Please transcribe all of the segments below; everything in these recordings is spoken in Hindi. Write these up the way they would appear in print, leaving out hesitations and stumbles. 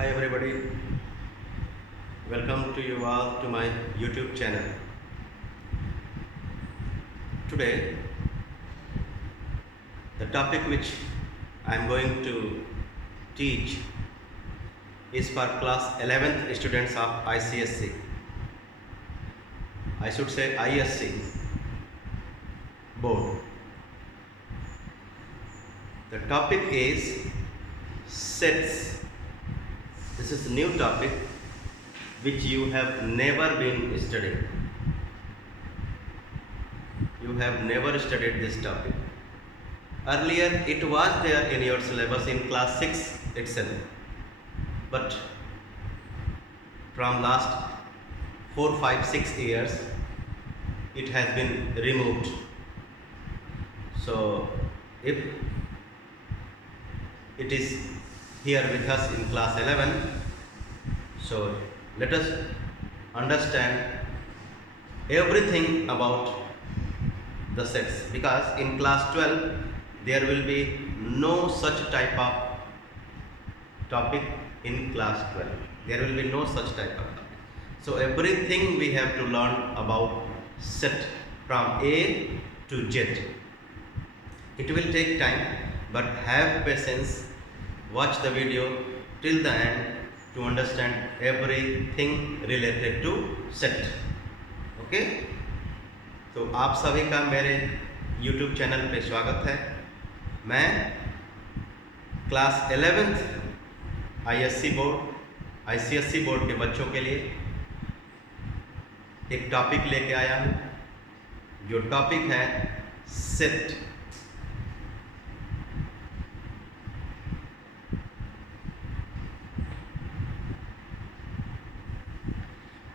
Hi everybody, welcome to you all to my YouTube channel. Today, the topic which I am going to teach is for class 11th students of ICSC. I should say ISC board. The topic is sets. This is a new topic which you have never been studying. You have never studied this topic. Earlier it was there in your syllabus in class 6 itself, but from last 4, 5, 6 years it has been removed. So if it is here with us in class 11, so let us understand everything about the sets, because in class 12 there will be no such type of topic. In class 12 there will be no such type of topic. So everything we have to learn about set from A to Z. It will take time, but have patience, watch the video till the end to understand everything related to set. Okay, तो आप सभी का मेरे YouTube चैनल पे स्वागत है। मैं class 11th ISC board, ICSC board के बच्चों के लिए एक टॉपिक लेके आया हूँ, जो टॉपिक है सेट।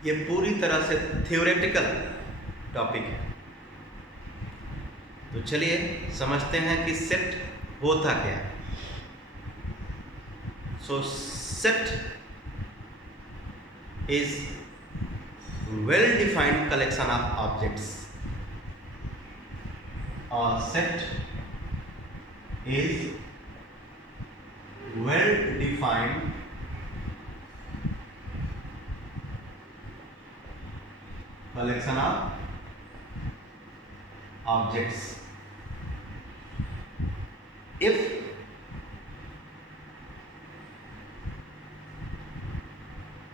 ये पूरी तरह से थ्योरेटिकल टॉपिक है। तो चलिए समझते हैं कि सेट होता क्या है। So set is well defined collection of objects, और set is well defined collection of objects. If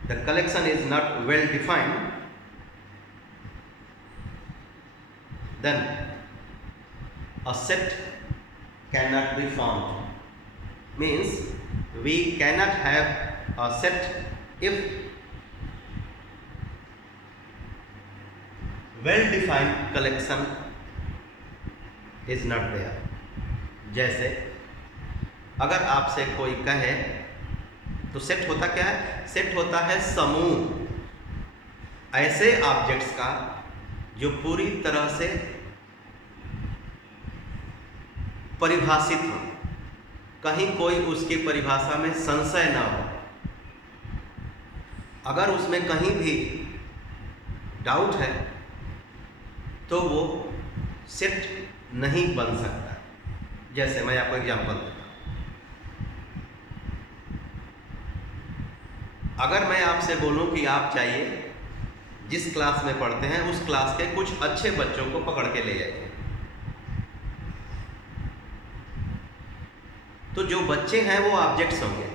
the collection is not well defined, then a set cannot be formed. Means we cannot have a set if well defined collection is not there. जैसे अगर आपसे कोई कहे तो सेट होता क्या है? सेट होता है समूह ऐसे ऑब्जेक्ट्स का जो पूरी तरह से परिभाषित हो, कहीं कोई उसकी परिभाषा में संशय ना हो। अगर उसमें कहीं भी डाउट है तो वो सेट नहीं बन सकता। जैसे मैं आपको एग्जांपल देता हूँ। अगर मैं आपसे बोलूं कि आप चाहिए जिस क्लास में पढ़ते हैं उस क्लास के कुछ अच्छे बच्चों को पकड़ के ले जाइए, तो जो बच्चे हैं वो ऑब्जेक्ट्स होंगे।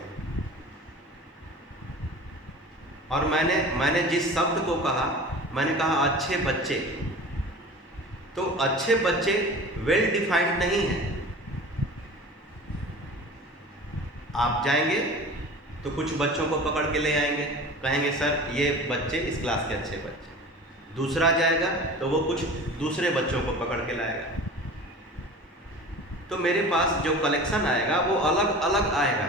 और मैंने जिस शब्द को कहा, मैंने कहा अच्छे बच्चे, तो अच्छे बच्चे वेल डिफाइंड नहीं हैं। आप जाएंगे तो कुछ बच्चों को पकड़ के ले आएंगे, कहेंगे सर ये बच्चे इस क्लास के अच्छे बच्चे। दूसरा जाएगा तो वो कुछ दूसरे बच्चों को पकड़ के लाएगा। तो मेरे पास जो कलेक्शन आएगा वो अलग अलग आएगा।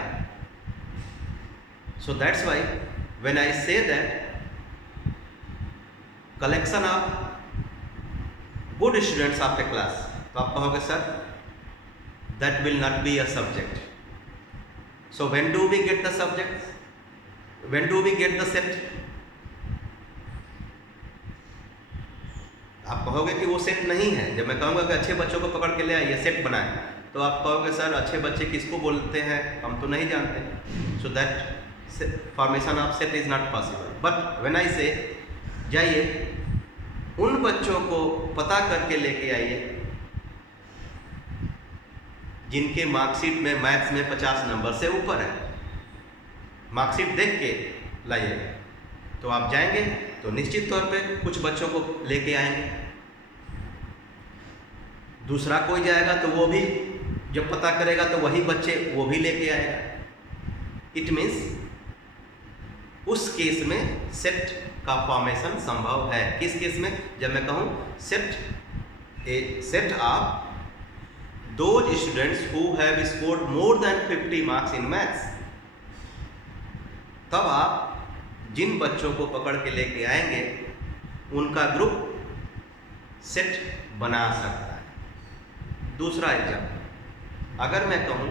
So that's why when I say that collection of good students of the class, तो आप कहोगे sir that will not be a subject. So when do we get the subject? When do we get the set? आप कहोगे कि वो सेट नहीं है। जब मैं कहूँगा कि अच्छे बच्चों को पकड़ के ले आइए सेट बनाए, तो आप कहोगे सर अच्छे बच्चे किसको बोलते हैं, हम तो नहीं जानते। So that formation of set is not possible. But when I से जाइए उन बच्चों को पता करके लेके आइए जिनके मार्कशीट में मैथ्स में 50 नंबर से ऊपर है। मार्कशीट देख के लाइए, तो आप जाएंगे तो निश्चित तौर पे कुछ बच्चों को लेके आएंगे, दूसरा कोई जाएगा तो वो भी जब पता करेगा तो वही बच्चे वो भी लेके आएगा। इट मीन्स उस केस में सेट का फॉर्मेशन संभव है। किस केस में? जब मैं कहूँ set of those students who have scored more than 50 marks in maths, तब आप जिन बच्चों को पकड़ के लेके आएंगे उनका ग्रुप सेट बना सकता है। दूसरा एग्जाम्पल, अगर मैं कहूँ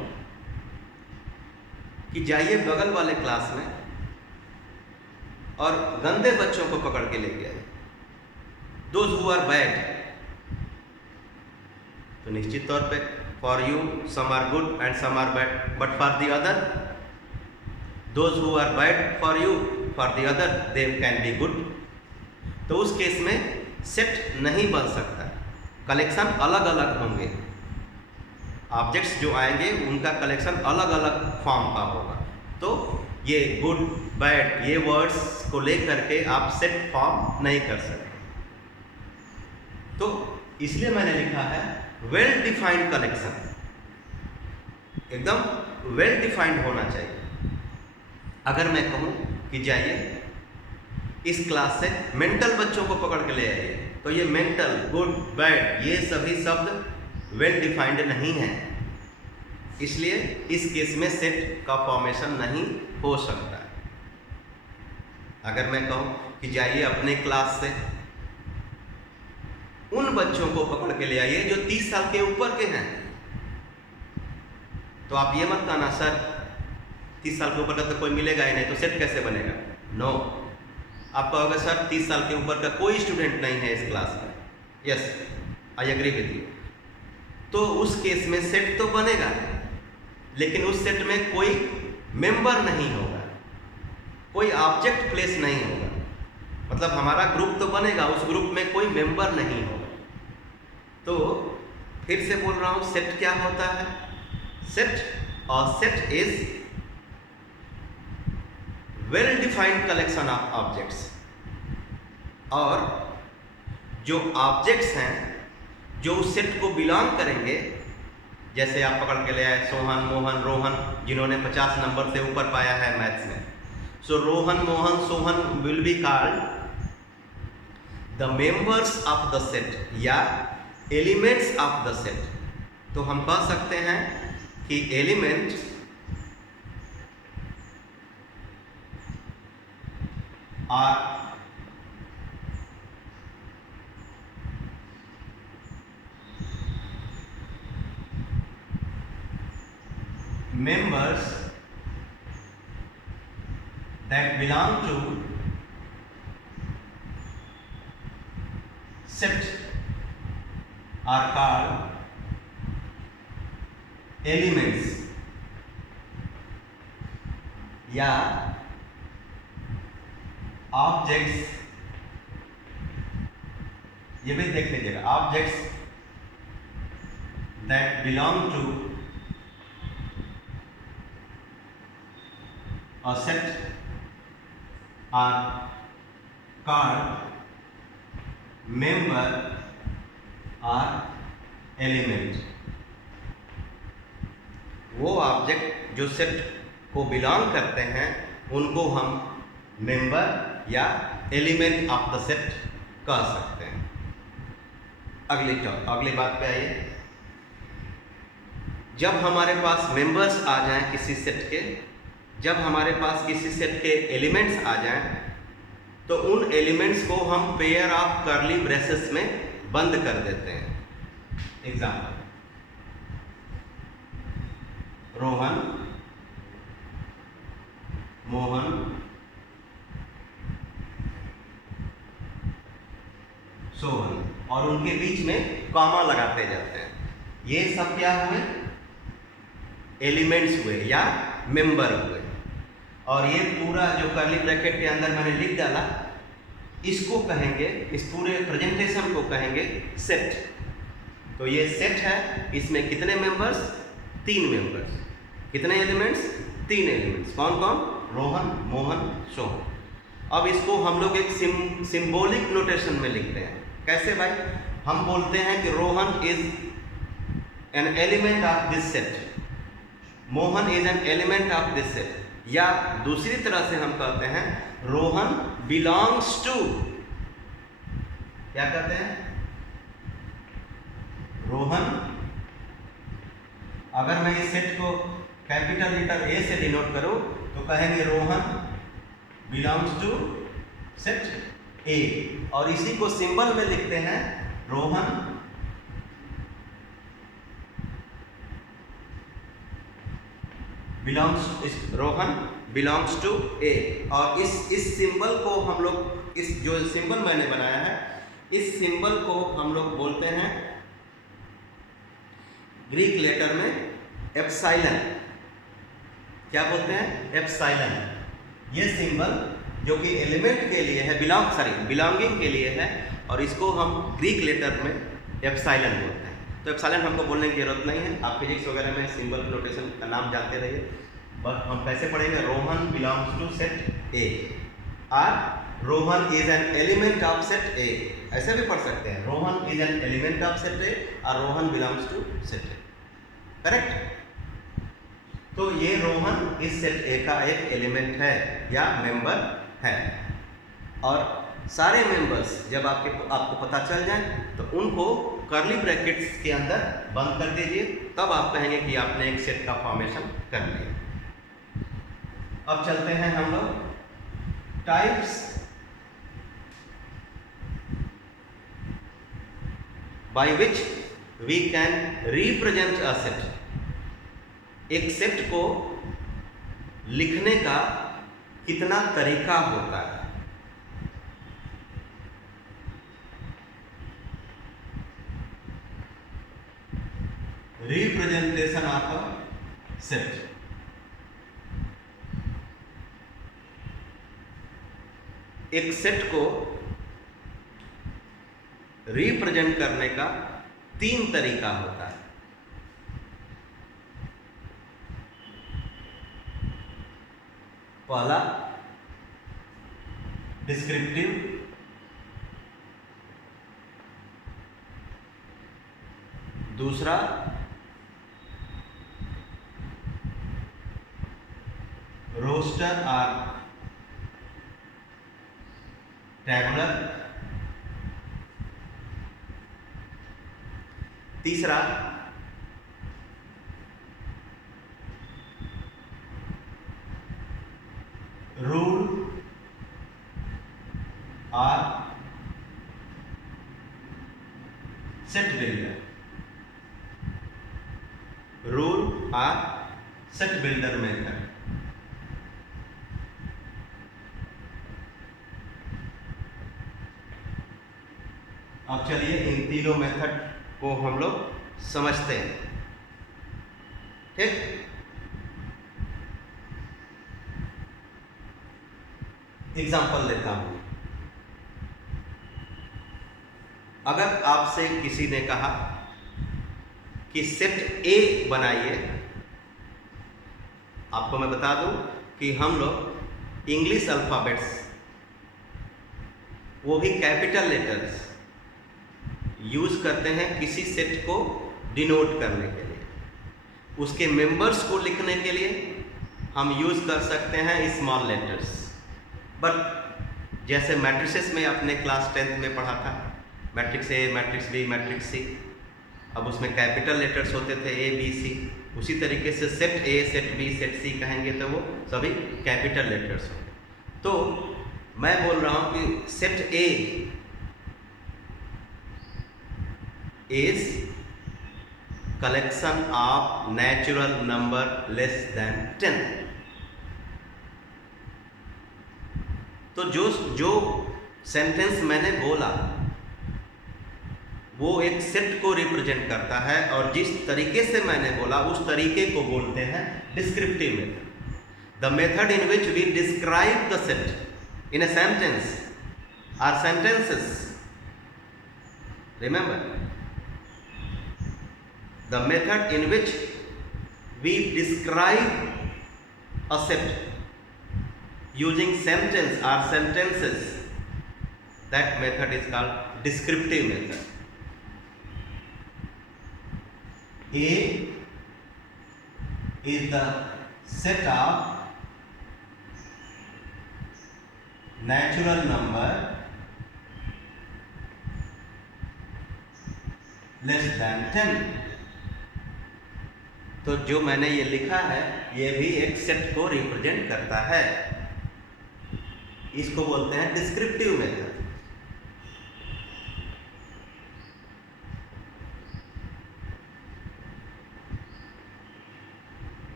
कि जाइए बगल वाले क्लास में और गंदे बच्चों को पकड़ के लेके आइए, those who are bad, तो निश्चित तौर पे for you some are good and some are bad, but for the other those who are bad for you for the other they can be good. तो उस केस में सेट नहीं बन सकता, कलेक्शन अलग अलग होंगे। ऑब्जेक्ट्स जो आएंगे उनका कलेक्शन अलग अलग फॉर्म का होगा। तो ये गुड बैड ये वर्ड्स को लेकर के आप सेट फॉर्म नहीं कर सकते। तो इसलिए मैंने लिखा है वेल डिफाइंड कलेक्शन, एकदम वेल डिफाइंड होना चाहिए। अगर मैं कहूँ कि जाइए इस क्लास से मेंटल बच्चों को पकड़ के ले आइए, तो ये मेंटल गुड बैड ये सभी शब्द वेल डिफाइंड नहीं है, इसलिए इस केस में सेट का फॉर्मेशन नहीं हो सकता। अगर मैं कहूँ कि जाइए अपने क्लास से उन बच्चों को पकड़ के ले आइए जो 30 साल के ऊपर के हैं, तो आप ये मत कहना सर 30 साल के ऊपर का तो कोई मिलेगा ही नहीं, तो सेट कैसे बनेगा? नो, आप कहोगे सर 30 साल के ऊपर का कोई स्टूडेंट नहीं है इस क्लास में। Yes, I agree with you. तो उस केस में सेट तो बनेगा, लेकिन उस सेट में कोई मेंबर नहीं होगा, कोई ऑब्जेक्ट प्लेस नहीं होगा। मतलब हमारा ग्रुप तो बनेगा, उस ग्रुप में कोई मेंबर नहीं होगा। तो फिर से बोल रहा हूँ, सेट क्या होता है? Set is well defined collection of objects, और जो ऑब्जेक्ट्स हैं जो उस सेट को बिलोंग करेंगे, जैसे आप पकड़ के ले आए सोहन मोहन रोहन जिन्होंने 50 नंबर से ऊपर पाया है मैथ्स में, so Rohan Mohan Sohan will be called the members of the set या एलिमेंट्स ऑफ द सेट। तो हम कह सकते हैं कि element are members that belong to set are called elements या ऑब्जेक्ट्स। ये भी देख लीजिएगा, objects that belong to a set are called member or element। वो ऑब्जेक्ट जो सेट को बिलोंग करते हैं उनको हम मेंबर या एलिमेंट ऑफ द सेट कह सकते हैं। अगली बात पे आइए। जब हमारे पास मेंबर्स आ जाएं किसी सेट के, जब हमारे पास किसी सेट के एलिमेंट्स आ जाएं, तो उन एलिमेंट्स को हम पेयर ऑफ कर्ली ब्रेसेस में बंद कर देते हैं। एग्जाम्पल, रोहन मोहन सोहन, और उनके बीच में कॉमा लगाते जाते हैं। ये सब क्या हुए? एलिमेंट्स हुए या मेंबर हुए। और ये पूरा जो कर्ली ब्रैकेट के अंदर मैंने लिख डाला, इसको कहेंगे, इस पूरे प्रेजेंटेशन को कहेंगे सेट। तो ये सेट है, इसमें कितने मेंबर्स? 3 मेंबर्स। कितने एलिमेंट्स? 3 एलिमेंट्स। कौन कौन? रोहन, मोहन, सोहन। अब इसको हम लोग एक सिंबॉलिक नोटेशन में लिखते हैं। कैसे भाई? हम बोलते हैं कि Rohan is an element of this set, Mohan is an element of this set, या दूसरी तरह से हम कहते हैं रोहन बिलोंग्स टू, क्या कहते हैं? रोहन, अगर मैं इस सेट को कैपिटल लेटर ए से डिनोट करूं तो कहेंगे Rohan belongs to set A, और इसी को सिंबल में लिखते हैं Rohan Rohan belongs to A. और इस सिंबल को हम लोग, इस जो सिंबल मैंने बनाया है, इस सिंबल को हम लोग बोलते हैं ग्रीक लेटर में एप्सिलॉन। क्या बोलते हैं? एप्सिलॉन। ये सिंबल जो कि एलिमेंट के लिए है, बिलोंगिंग के लिए है, और इसको हम ग्रीक लेटर में एप्सिलॉन बोलते हैं। तो एप्सिलॉन हमको बोलने की जरूरत नहीं है, आप फिजिक्स वगैरह में सिंबल नोटेशन का नाम जानते रहिए। बट हम कैसे पढ़ेंगे? Rohan belongs to set A, और Rohan is an element of set A, ऐसे भी पढ़ सकते हैं। Rohan is an element of set A और Rohan belongs to set A. Correct? तो ये रोहन इस सेट ए का एक एलिमेंट है या मेंबर है, और सारे मेंबर्स जब आपको पता चल जाए तो उनको कर्ली ब्रैकेट्स के अंदर बंद कर दीजिए, तब आप कहेंगे कि आपने एक सेट का फॉर्मेशन कर लिया। अब चलते हैं हम लोग types by which we can represent a set. एक सेट को लिखने का कितना तरीका होता है? Representation of a set. एक सेट को रिप्रेजेंट करने का 3 तरीका होता है। पहला डिस्क्रिप्टिव, दूसरा रोस्टर और टैबुलर, तीसरा रूल और सेट बिल्डर। रूल और सेट बिल्डर मेथड। अब चलिए इन तीनों मेथड को हम लोग समझते हैं। ठीक? एग्जाम्पल देता हूं। अगर आपसे किसी ने कहा कि सेट ए बनाइए, आपको मैं बता दूं कि हम लोग इंग्लिश अल्फाबेट्स, वो भी कैपिटल लेटर्स यूज करते हैं किसी सेट को डिनोट करने के लिए। उसके मेंबर्स को लिखने के लिए हम यूज कर सकते हैं स्मॉल लेटर्स। बट जैसे मैट्रिसेस में आपने क्लास 10th में पढ़ा था, matrix A, matrix B, matrix C, अब उसमें कैपिटल लेटर्स होते थे ए बी सी। उसी तरीके से set A, set B, set C कहेंगे तो वो सभी कैपिटल लेटर्स होंगे। तो मैं बोल रहा हूं कि set A is collection of natural number less than 10। तो जो सेंटेंस मैंने बोला वो एक सेट को रिप्रेजेंट करता है, और जिस तरीके से मैंने बोला उस तरीके को बोलते हैं descriptive method. the method in which we describe the set in a sentence or sentences. Remember, the method in which we describe a set using sentence or sentences, that method is called descriptive method. A is the set of natural number less than 10. तो जो मैंने ये लिखा है ये भी एक सेट को रिप्रेजेंट करता है, इसको बोलते हैं डिस्क्रिप्टिव मेथड।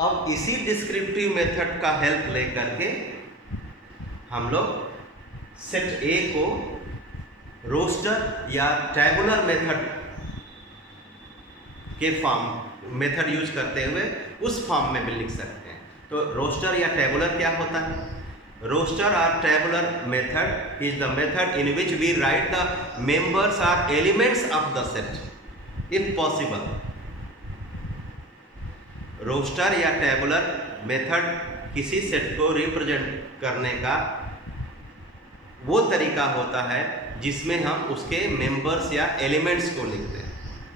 अब इसी डिस्क्रिप्टिव मेथड का हेल्प लेकर के हम लोग सेट ए को रोस्टर या टैबुलर मेथड के फॉर्म मेथड यूज करते हुए उस फॉर्म में भी लिख सकते हैं। तो रोस्टर या टैबुलर क्या होता है? रोस्टर और tabular method is the method in which we write the members और elements of the set if possible. Roster या टैबुलर मेथड किसी सेट को रिप्रेजेंट करने का वो तरीका होता है जिसमें हम उसके मेंबर्स या एलिमेंट्स को लिखते हैं।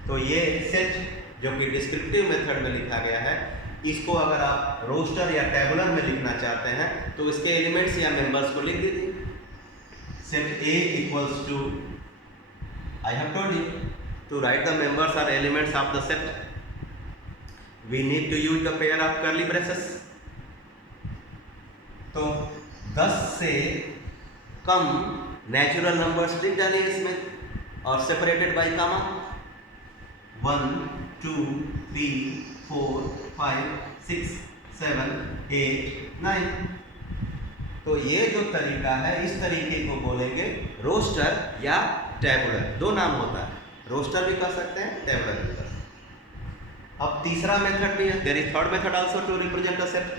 तो ये सेट जो कि डिस्क्रिप्टिव मेथड में लिखा गया है, इसको अगर आप रोस्टर या टैबुलर में लिखना चाहते हैं तो इसके एलिमेंट्स या मेंबर्स को लिख दीजिए। Set A equals to, I have told you to write the members और elements of the set, we need to use the pair of curly braces। तो 10 से कम नेचुरल नंबर्स लिख डालिए इसमें और सेपरेटेड बाय कामा। 1 2 3 4 5 6 7 8 9। तो ये जो तरीका है इस तरीके को बोलेंगे रोस्टर या टैबुलर। दो नाम होता है, रोस्टर भी कर सकते हैं, टैबुलर भी कर सकते हैं। अब तीसरा मेथड भी है, there is third method also to represent a set,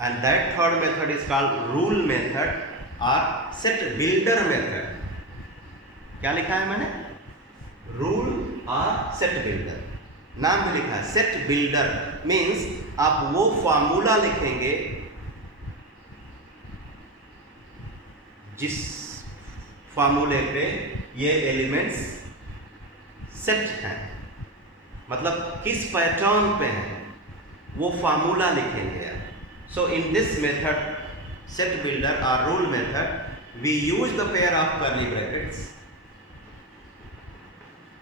and that third method is called rule method और सेट बिल्डर मेथड। क्या लिखा है मैंने? रूल और सेट बिल्डर, नाम भी लिखा है। सेट बिल्डर मीन्स आप वो फॉर्मूला लिखेंगे जिस फॉर्मूले पे ये एलिमेंट्स सेट हैं, मतलब किस पैटर्न पे है वो फार्मूला लिखेंगे। So in this method set builder और rule method we use the pair of curly brackets,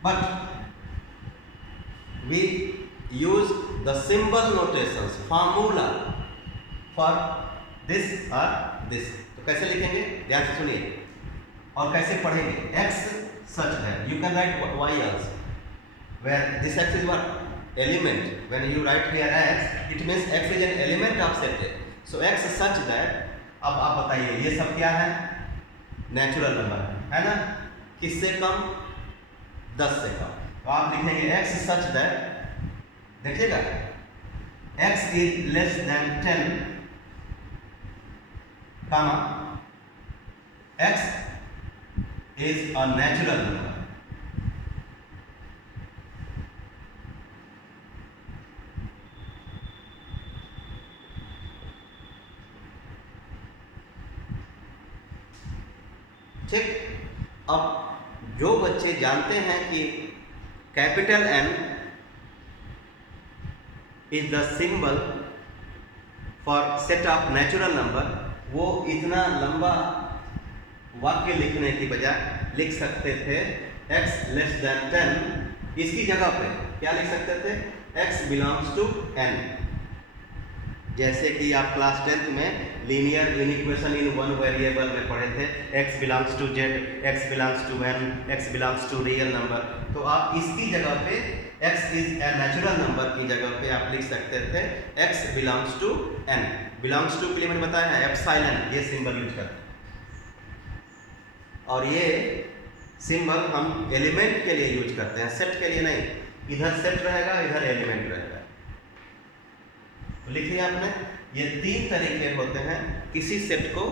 but we use the symbol notations formula for this और दिस। तो कैसे लिखेंगे ध्यान से सुनिए और कैसे पढ़ेंगे। x such that you can write y also, where this x is what element. When you write here x, it means x is an element of set A. So x such that, अब आप बताइए ये सब क्या है? नेचुरल नंबर है ना, किससे कम? 10 से कम। तो आप लिखेंगे x such that, देखिएगा x is less than 10, comma x is a natural number। ठीक। अब जो बच्चे जानते हैं कि capital N is the symbol for set of natural number, वो इतना लंबा वाक्य लिखने की बजाय लिख सकते थे x लेस देन 10, इसकी जगह पे क्या लिख सकते थे? x belongs to n। जैसे कि आप क्लास 10th में linear inequation in one variable में पढ़े थे, x belongs to z, x belongs to n, x belongs to real number. तो आप इसकी जगह पे x is a natural number की जगह पे आप लिख सकते थे x belongs to n। Belongs to के लिए मैंने बताया है एप्सिलॉन, ये सिंबल यूज करते हैं। और ये सिंबल हम एलिमेंट के लिए यूज करते हैं, सेट के लिए नहीं। इधर सेट रहेगा, इधर एलिमेंट रहेगा। तो लिखिए आपने, ये 3 तरीके होते हैं किसी सेट को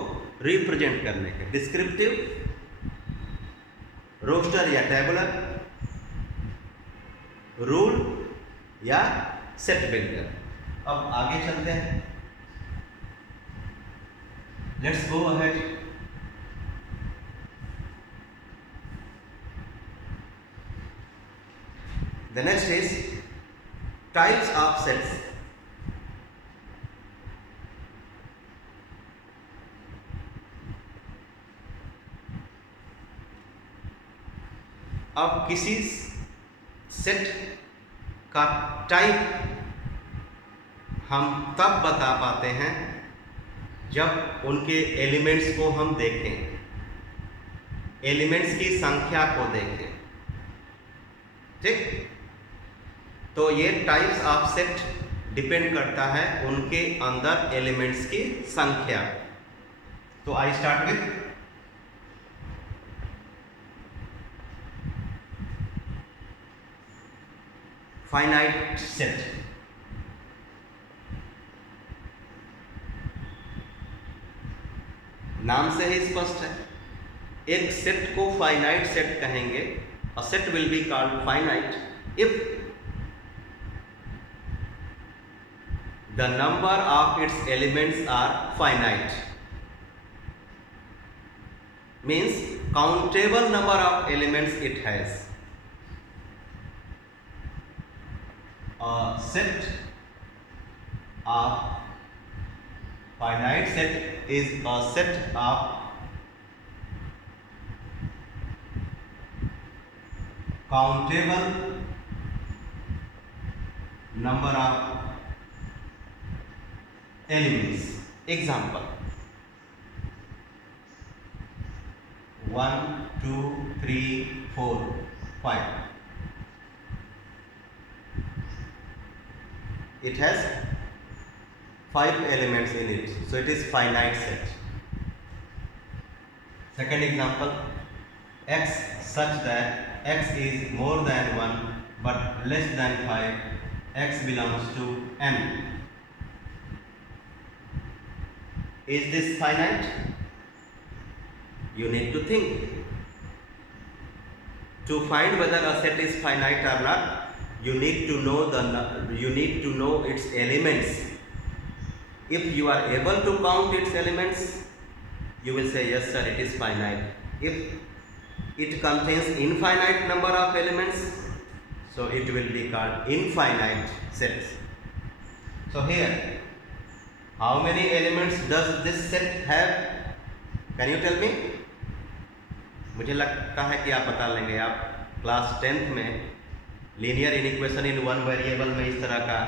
रिप्रेजेंट करने के, डिस्क्रिप्टिव, रोस्टर या टेबुलर, रूल या सेट बिल्डर। अब आगे चलते हैं, let's go ahead. The next is types of sets. अब किसी सेट का टाइप हम तब बता पाते हैं जब उनके एलिमेंट्स को हम देखें, एलिमेंट्स की संख्या को देखें। ठीक, तो ये टाइप्स ऑफ सेट डिपेंड करता है उनके अंदर एलिमेंट्स की संख्या। तो I start with finite set. नाम से ही स्पष्ट है, एक सेट को फाइनाइट सेट कहेंगे। A set will be called finite if the number of its elements are finite, means countable number of elements it has. A set of finite set is a set of countable number of elements. Example: 1, 2, 3, 4, 5. It has 5 elements in it, so it is finite set. Second example: x such that x is more than 1 but less than 5, x belongs to M. Is this finite? You need to think. To find whether a set is finite or not, you need to know its elements. If you are able to count its elements, you will say yes sir, it is finite. If it contains infinite number of elements, so it will be called infinite sets. So here, how many elements does this set have? Can you tell me? मुझे लगता है कि आप बता लेंगे। आप क्लास 10th में linear inequation in one variable में इस तरह का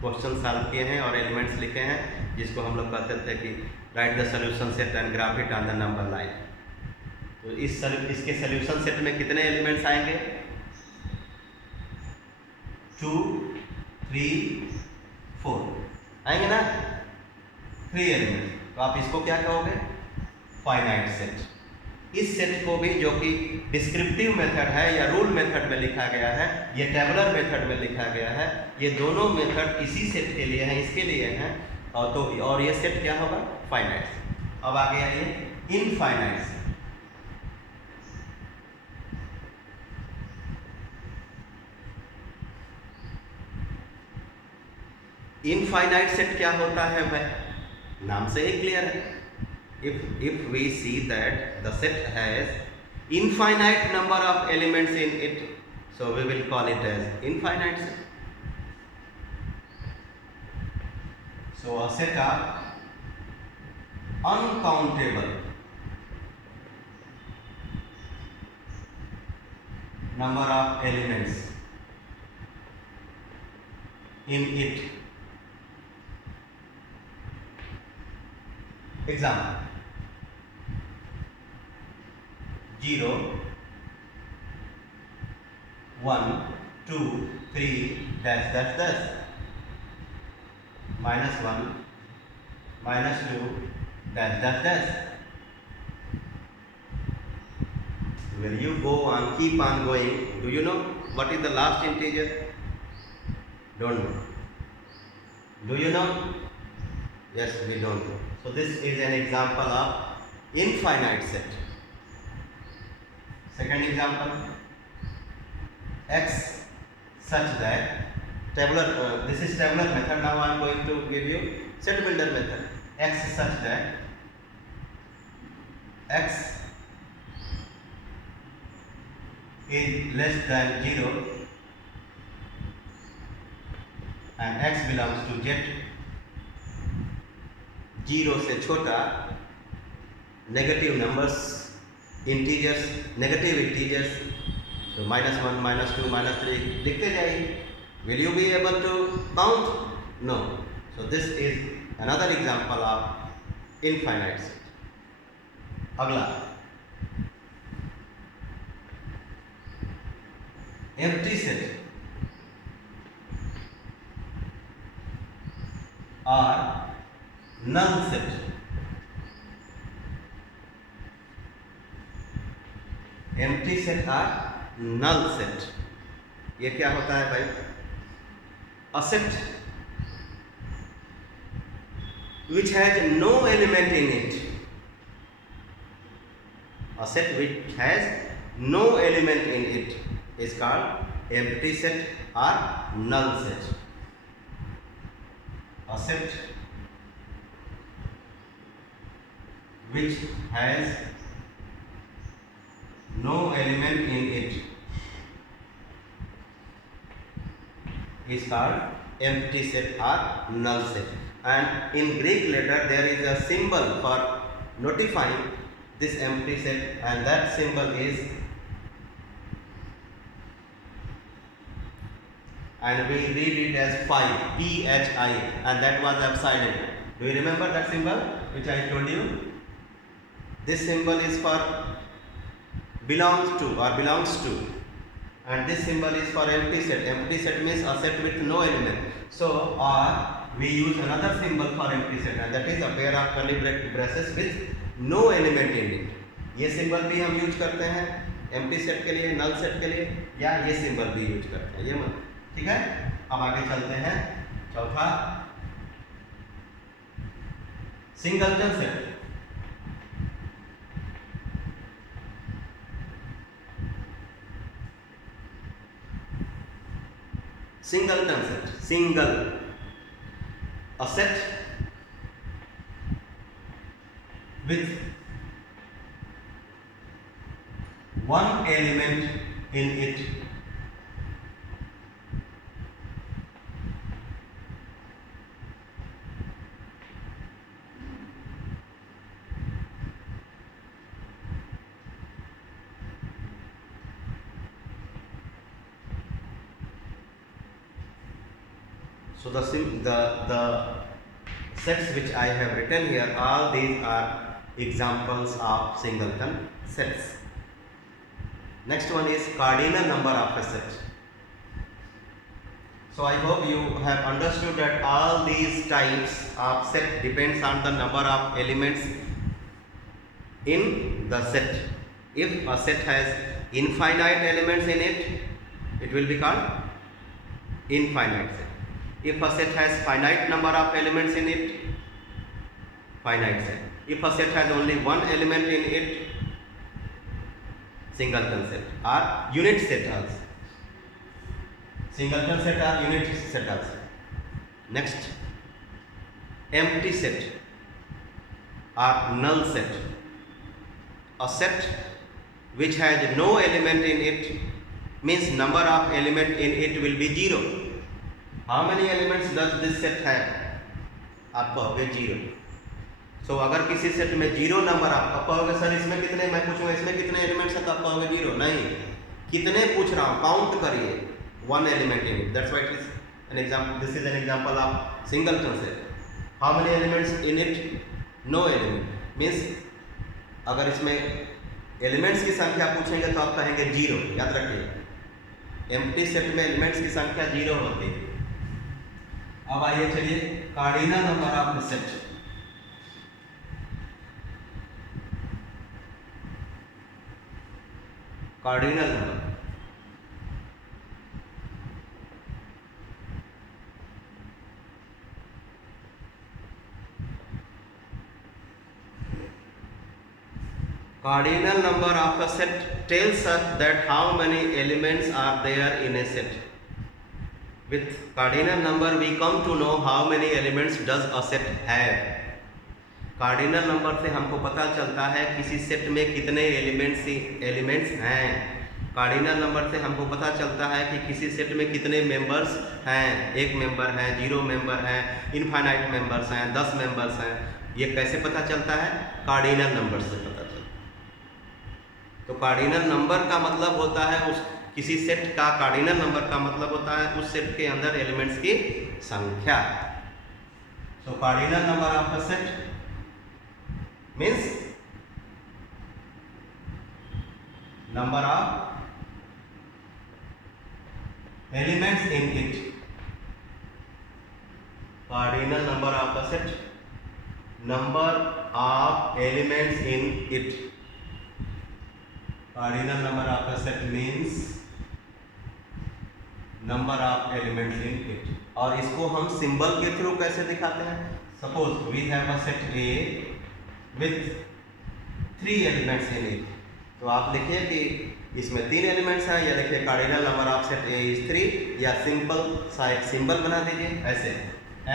क्वेश्चन सॉल्व किए हैं और एलिमेंट्स लिखे हैं, जिसको हम लोग कहते थे कि right the solution set and graph it on the number line. तो इसके सोल्यूशन सेट में कितने एलिमेंट्स आएंगे? 2, 3, 4 आएंगे ना, 3 एलिमेंट। तो आप इसको क्या कहोगे? Finite set. इस सेट को भी, जो कि डिस्क्रिप्टिव मेथड है या रूल मेथड में लिखा गया है, ये टेबुलर मेथड में लिखा गया है, ये दोनों मेथड इसी सेट के लिए हैं, इसके लिए हैं। और ये सेट क्या होगा? Finite set. अब आगे आइए इनफाइनाइट सेट। इनफाइनाइट सेट क्या होता है भाई? नाम से ही क्लियर है। If we see that the set has infinite number of elements in it, so we will call it as infinite set. So a set of uncountable number of elements in it. Example: 0, 1, 2, 3, dash dash dash, -1, -2, dash dash dash. When you go on, keep on going, do you know what is the last integer? Don't know. Do you know? Yes, we don't know. So this is an example of infinite set. Second example, x such that tabular, this is tabular method. Now I am going to give you set builder method. X such that x is less than 0 and x belongs to z, 0 से छोटा, negative numbers, integers, negative integers, so -1, -2, -3 लिखते जाइए. Will you be able to count? No. So this is another example of infinite set. अगला empty set or null set. empty set or null set, ये क्या होता है भाई? A set which has no element in it. A set which has no element in it is called empty set or null set. A set which has no element in it is called empty set or null set. And in Greek letter there is a symbol for notifying this empty set, and that symbol is, and we read it as phi, P-H-I, and that was epsilon. Do you remember that symbol which I told you? This symbol is for belongs to or belongs to, and this symbol is for empty set. Empty set means a set with no element. So or we use another symbol for empty set, and that is a pair of curly braces with no element in it. ये सिंबल भी हम यूज करते हैं एम्प्टी सेट के लिए, नल सेट के लिए, या ये सिंबल भी यूज करते हैं, ये मत, ठीक है. अब आगे चलते हैं. चौथा, singleton set. Singleton set, single, a set with one element in it. So the sets which I have written here, all these are examples of singleton sets. Next one is cardinal number of a set. So I hope you have understood that all these types of set depends on the number of elements in the set. If a set has infinite elements in it, it will be called infinite set. If a set has finite number of elements in it, finite set. If a set has only one element in it, singleton set or unit set also. Singleton set or unit set also. Next, empty set or null set. A set which has no element in it means number of element in it will be 0. How many elements does this set have? आप कहोगे 0. So अगर किसी सेट में 0 नंबर आप कहोगे सर इसमें कितने, मैं पूछूंगा इसमें कितने एलिमेंट्स हैं, तो आप कहोगे 0. नहीं, कितने पूछ रहा हूँ, काउंट करिए. One element in it. That's why it is an example. This is an example of singleton set. How many elements in it? No element. Means अगर इसमें एलिमेंट्स की संख्या पूछेंगे तो आप कहेंगे 0. याद रखिए, एम्प्टी सेट में एलिमेंट्स की संख्या 0 होती है. अब आइए चलिए cardinal number of set. Cardinal number Cardinal number of a set tells us that how many elements are there in a set. With cardinal number we come to know how many elements does a set have. Cardinal number से हमको पता चलता है किसी सेट में कितने एलिमेंट्स हैं। कार्डिनल नंबर से हमको पता चलता है कि किसी सेट में कितने मेंबर्स हैं, 1 मेंबर हैं, 0 मेंबर हैं, इनफाइनाइट मेंबर्स हैं, 10 मेंबर्स हैं। ये कैसे पता चलता है? कार्डिनल नंबर से पता चलता है। तो कार्डिनल नंबर का मतलब होता है उस किसी सेट का कार्डिनल नंबर का मतलब होता है उस सेट के अंदर एलिमेंट्स की संख्या। तो cardinal number of a set means number of elements in it. Cardinal number of a set, number of elements in it. Cardinal number of a set means number of elements in it. और इसको हम सिंबल के थ्रू कैसे दिखाते हैं? Suppose we have a set A with 3 elements in it. तो आप लिखिए कि इसमें 3 एलिमेंट्स हैं, या लिखिए cardinal number of set A is 3, या सिंपल सा एक सिंबल बना दीजिए ऐसे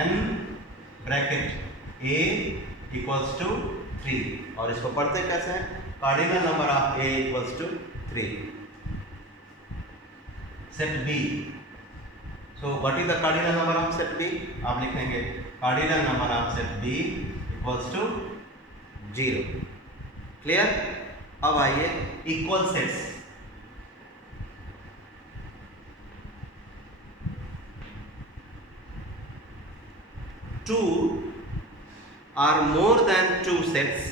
n bracket A equals to 3, और इसको पढ़ते कैसे हैं? Cardinal number of A equals to 3। Set B, so what is the cardinal number of set B? आप लिखेंगे cardinal number of set B equals to 0। Clear? अब आइए equal sets. Two or more than 2 sets.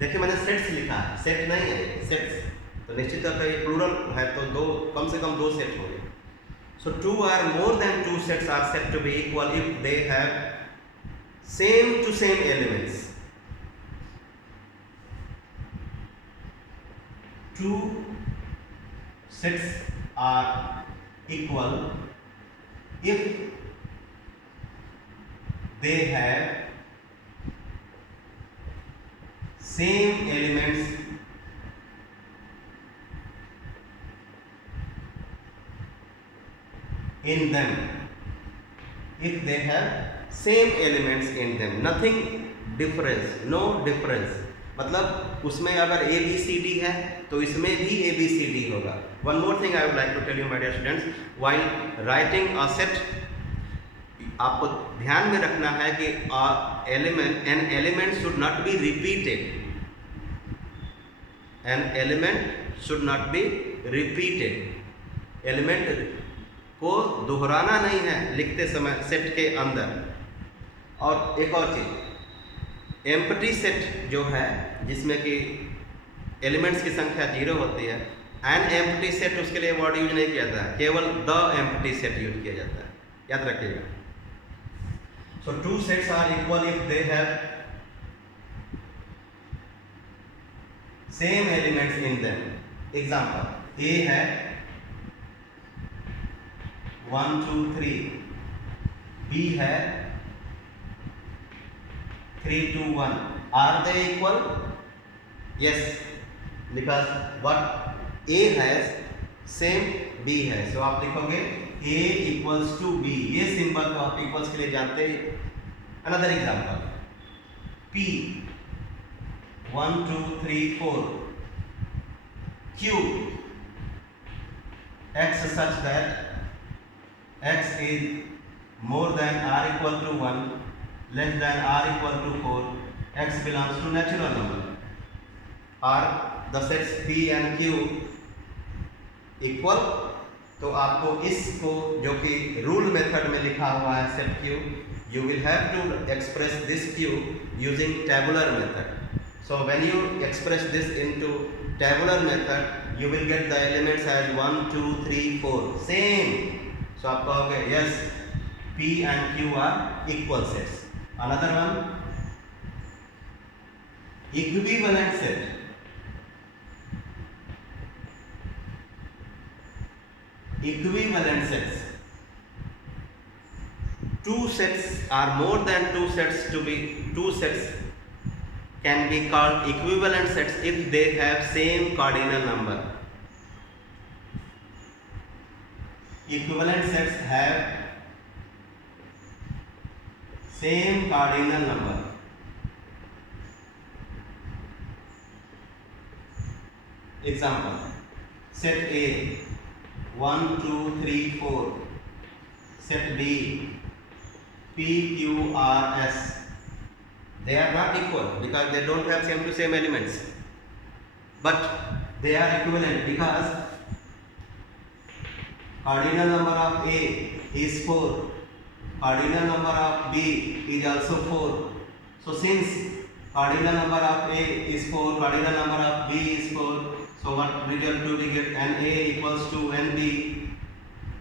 देखिए मैंने सेट्स लिखा है, सेट नहीं है सेट्स, तो निश्चित तौर पर ये प्लूरल है तो दो, कम से कम 2 सेट होंगे। So 2 or more than 2 sets are said to be equal if they have same to same elements. 2 sets are equal if they have same elements in them. If they have same elements in them, nothing difference, no difference. मतलब उसमें अगर ए बी सी डी है तो इसमें भी ए बी सी डी होगा। One more thing I would like to tell you my dear students, while writing a set आपको ध्यान में रखना है कि an element should not be repeated. An element should not be repeated. Element को दोहराना नहीं है लिखते समय सेट के अंदर। और एक और चीज, एम्प्टी सेट जो है जिसमें कि एलिमेंट्स की संख्या 0 होती है, एन एम्प्टी सेट उसके लिए वर्ड यूज नहीं किया जाता है, केवल द एम्प्टी सेट यूज किया जाता है, याद रखिएगा। So 2 sets are equal if they have same elements in them. Example, A है 1 2 3, बी है 3 2 1. Are they equal? Yes, because what A has same B है, so आप लिखोगे A equals to B। ये सिंबल को आप इक्वल्स के लिए जानते हैं। Another example, P 1 2 3 4, Q X such that X is more than or equal to 1, less than or equal to 4, X belongs to natural number। Are the sets P and Q equal? तो आपको इसको जो कि रूल मेथड में लिखा हुआ है set Q, you will have to express this Q using tabular method। So when you express this into tabular method, you will get the elements as 1 2 3 4 same। So आप कहोगे yes, P and Q are equal sets। Another one, equivalent set। Equivalent sets, 2 sets are more than 2 sets to be 2 sets can be called equivalent sets if they have same cardinal number. Equivalent sets have same cardinal number. Example, set A 1, 2, 3, 4, set B P, Q, R, S. They are not equal because they don't have same to same elements, but they are equivalent because cardinal number of A is 4, cardinal number of B is also 4. So since cardinal number of A is 4, cardinal number of B is 4, so what result do we get? NA equals to NB.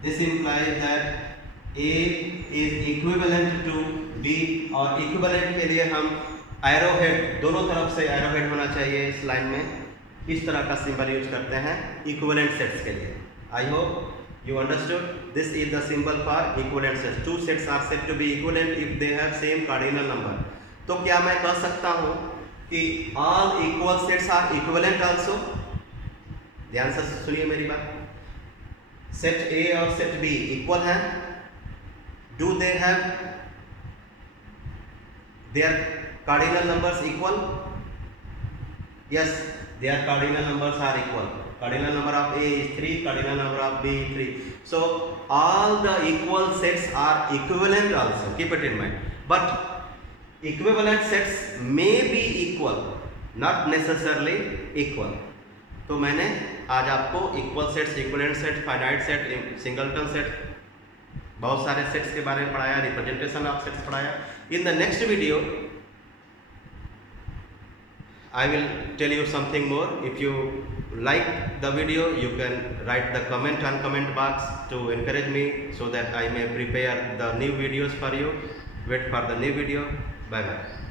This implies that A is equivalent to B, और equivalent के लिए हम एरो हेड दोनों तरफ से एरो हेड होना चाहिए इस लाइन में, इस तरह का सिंबल यूज करते हैं इक्विवेलेंट सेट्स के लिए. I hope you understood. This is the symbol for equivalent sets. Two sets are said to be equivalent if they have same cardinal number. तो क्या मैं कह सकता हूँ कि all equal sets are equivalent also? ध्यान से सुनिए मेरी बात. सेट A और सेट B इक्वल हैं. Do they have their cardinal numbers equal? Yes, their cardinal numbers are equal. Cardinal number of A is 3, cardinal number of B is 3. So all the equal sets are equivalent also. Keep it in mind. But equivalent sets may be equal, not necessarily equal. तो मैंने आज आपको equal sets, equivalent set, finite set, singleton set, बहुत सारे सेट्स के बारे में पढ़ाया, रिप्रेजेंटेशन ऑफ सेट्स पढ़ाया. In the next video I will tell you something more. If you like the video, you can write the comment on comment box to encourage me so that I may prepare the new videos for you. Wait for the new video. Bye bye.